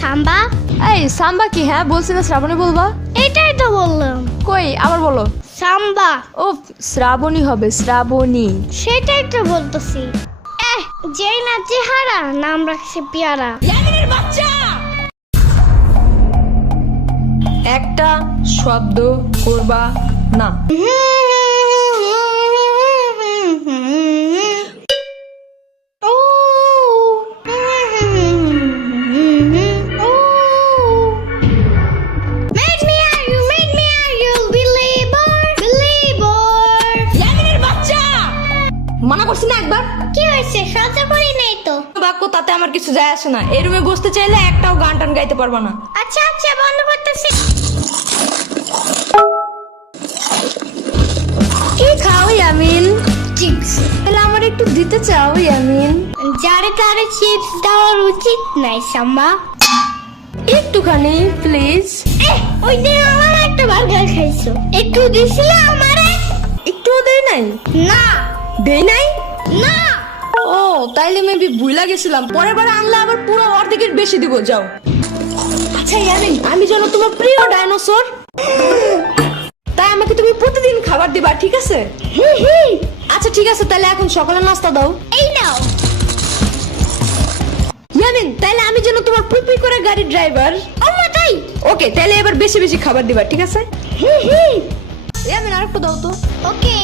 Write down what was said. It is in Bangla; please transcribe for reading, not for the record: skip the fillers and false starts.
সাম্বা। এই সাম্বা কি? হ্যাঁ বলছি না শ্রাবণী বলবা। এটাই তো বললাম। কই আবার বলো। সাম্বা। ও শ্রাবণী হবে, শ্রাবণী। সেটাই তো বলতেছি। যেই না চেহারা নাম রাখছে পেয়ারা। একটা শব্দ করবা না। মানা করছি না একবার। কি হয়েছে? সহ্য করি নাই তো। বাক্য তাতে আমার কিছু যায় আসে না। এই রুমে বসতে চাইলে একটাও গান টান গাইতে পারবা না। আচ্ছা আচ্ছা, বন্ধ করতেছি। কি খাও ইয়ামিন? চিপস। তাহলে আমার একটু দিতে চাও ইয়ামিন? যারে তারে চিপস দেওয়ার উচিত নাই সাম্বা। একটুখানি প্লিজ। ওই দিন আমার একটা বার্গার খাইছো, একটু দিছিলে আমারে? একটুও দেই নাই। না দেই নাই? না। ও তাইলে মেবি ভুলা গেছিলাম। পরের বার আনলে আবার পুরো অর্ধেকের বেশি দিব। যাও। আচ্ছা ইয়ামিন, আমি যেন তোমার প্রিয় ডাইনোসর, তাই আমাকে তুমি প্রতিদিন খাবার দিবা, ঠিক আছে? আচ্ছা ঠিক আছে, তাহলে এখন সকালে নাস্তা দাও। এই নাও। ইয়ামিন, তাইলে আমি যেন তোমার পুপি করে গাড়ির ড্রাইভার। আম্মা তাই। ওকে, তাহলে এবার বেশি বেশি খাবার দিবা, ঠিক আছে? ইয়ামিন আরেকটু দাও তো। ওকে।